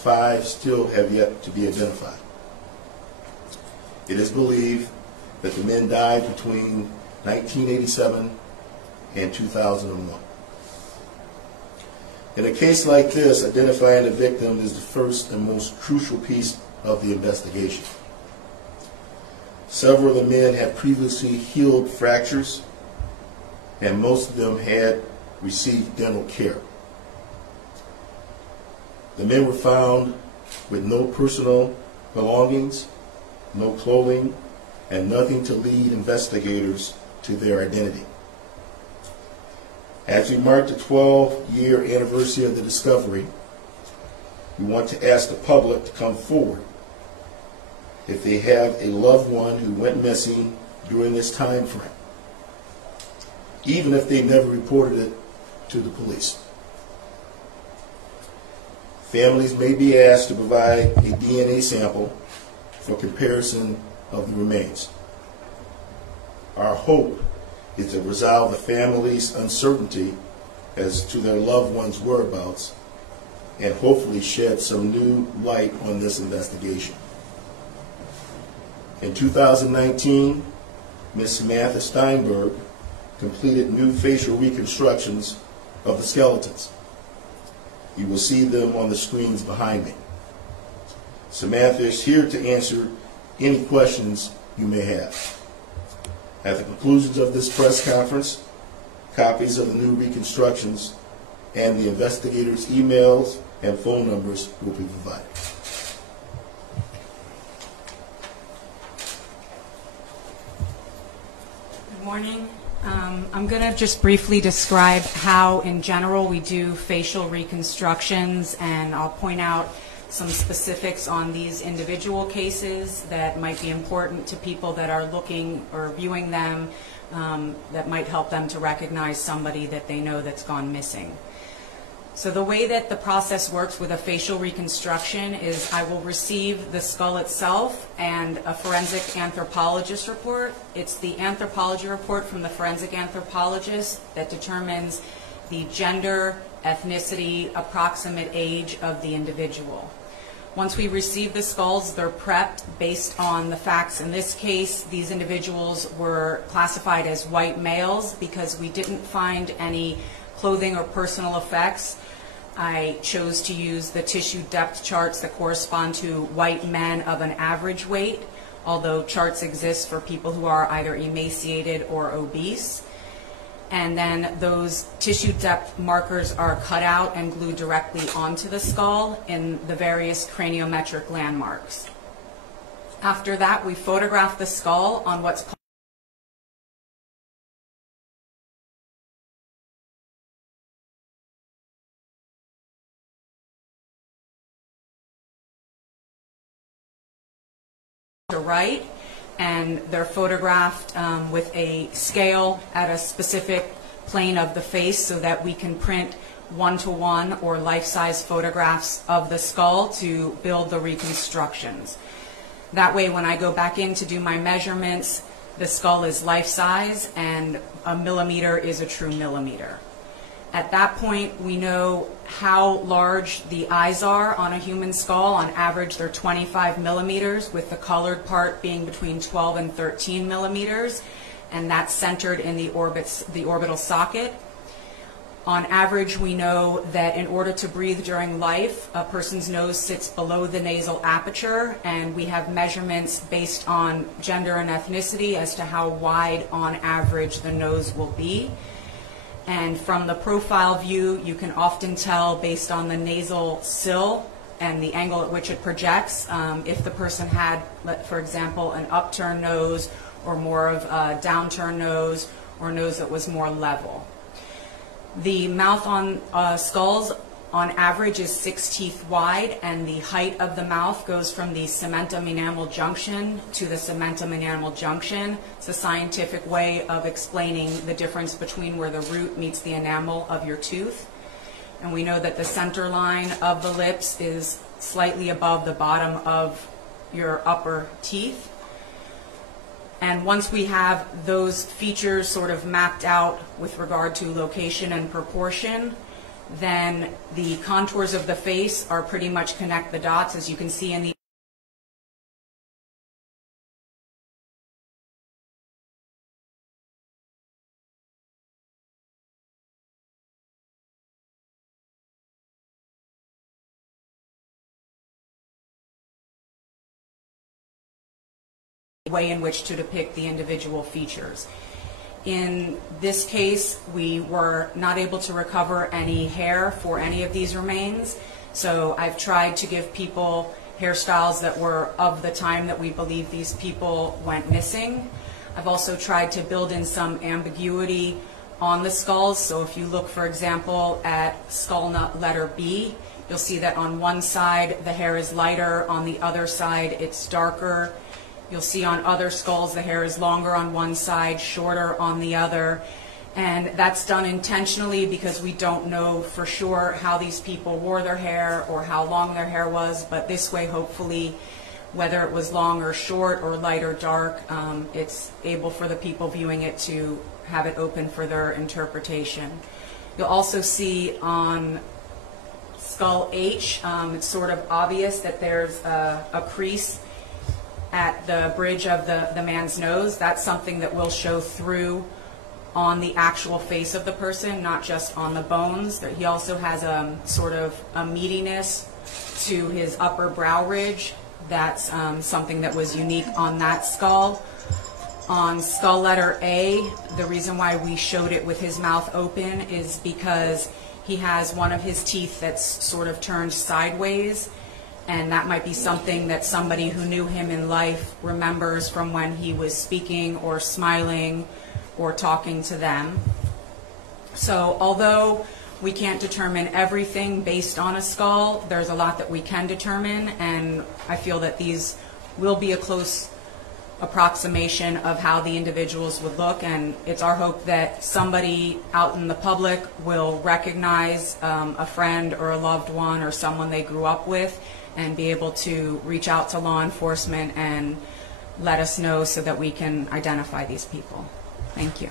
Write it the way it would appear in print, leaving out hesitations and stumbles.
5 still have yet to be identified. It is believed that the men died between 1987 and 2001. In a case like this, identifying the victim is the first and most crucial piece of the investigation. Several of the men had previously healed fractures, and most of them had received dental care. The men were found with no personal belongings, no clothing, and nothing to lead investigators to their identity. As we mark the 12-year anniversary of the discovery, we want to ask the public to come forward if they have a loved one who went missing during this time frame, even if they never reported it to the police. Families may be asked to provide a DNA sample for comparison of the remains. Our hope is to resolve the family's uncertainty as to their loved one's whereabouts and hopefully shed some new light on this investigation. In 2019, Ms. Samantha Steinberg completed new facial reconstructions of the skeletons. You will see them on the screens behind me. Samantha is here to answer any questions you may have. At the conclusion of this press conference, copies of the new reconstructions and the investigators' emails and phone numbers will be provided. Good morning. I'm going to just briefly describe how, in general, we do facial reconstructions, and I'll point out some specifics on these individual cases that might be important to people that are looking or viewing them, that might help them to recognize somebody that they know that's gone missing. So the way that the process works with a facial reconstruction is I will receive the skull itself and a forensic anthropologist report. It's the anthropology report from the forensic anthropologist that determines the gender, ethnicity, approximate age of the individual. Once we receive the skulls, they're prepped based on the facts. In this case, these individuals were classified as white males because we didn't find any clothing or personal effects. I chose to use the tissue depth charts that correspond to white men of an average weight, although charts exist for people who are either emaciated or obese. And then those tissue depth markers are cut out and glued directly onto the skull in the various craniometric landmarks. After that, we photograph the skull on what's called to right, and they're photographed with a scale at a specific plane of the face so that we can print one-to-one or life-size photographs of the skull to build the reconstructions. That way, when I go back in to do my measurements, the skull is life-size and a millimeter is a true millimeter. At that point, we know how large the eyes are on a human skull. On average, they're 25 millimeters, with the colored part being between 12 and 13 millimeters, and that's centered in the orbital socket. On average, we know that in order to breathe during life, a person's nose sits below the nasal aperture, and we have measurements based on gender and ethnicity as to how wide, on average, the nose will be. And from the profile view, you can often tell based on the nasal sill and the angle at which it projects if the person had, for example, an upturned nose or more of a downturned nose or a nose that was more level. The mouth on skulls on average is 6 teeth wide, and the height of the mouth goes from the cementum enamel junction to the cementum enamel junction. It's a scientific way of explaining the difference between where the root meets the enamel of your tooth. And we know that the center line of the lips is slightly above the bottom of your upper teeth. And once we have those features sort of mapped out with regard to location and proportion, then the contours of the face are pretty much connect the dots, as you can see in the way in which to depict the individual features. In this case, we were not able to recover any hair for any of these remains, so I've tried to give people hairstyles that were of the time that we believe these people went missing. I've also tried to build in some ambiguity on the skulls, so if you look, for example, at skull letter B, you'll see that on one side the hair is lighter, on the other side it's darker. You'll see on other skulls the hair is longer on one side, shorter on the other. And that's done intentionally because we don't know for sure how these people wore their hair or how long their hair was, but this way, hopefully, whether it was long or short or light or dark, it's able for the people viewing it to have it open for their interpretation. You'll also see on skull H, it's sort of obvious that there's a crease at the bridge of the man's nose. That's something that will show through on the actual face of the person, not just on the bones. He also has a sort of a meatiness to his upper brow ridge. That's something that was unique on that skull. On skull letter A, the reason why we showed it with his mouth open is because he has one of his teeth that's sort of turned sideways, and that might be something that somebody who knew him in life remembers from when he was speaking or smiling or talking to them. So although we can't determine everything based on a skull, there's a lot that we can determine, and I feel that these will be a close approximation of how the individuals would look, and it's our hope that somebody out in the public will recognize a friend or a loved one or someone they grew up with and be able to reach out to law enforcement and let us know so that we can identify these people. Thank you.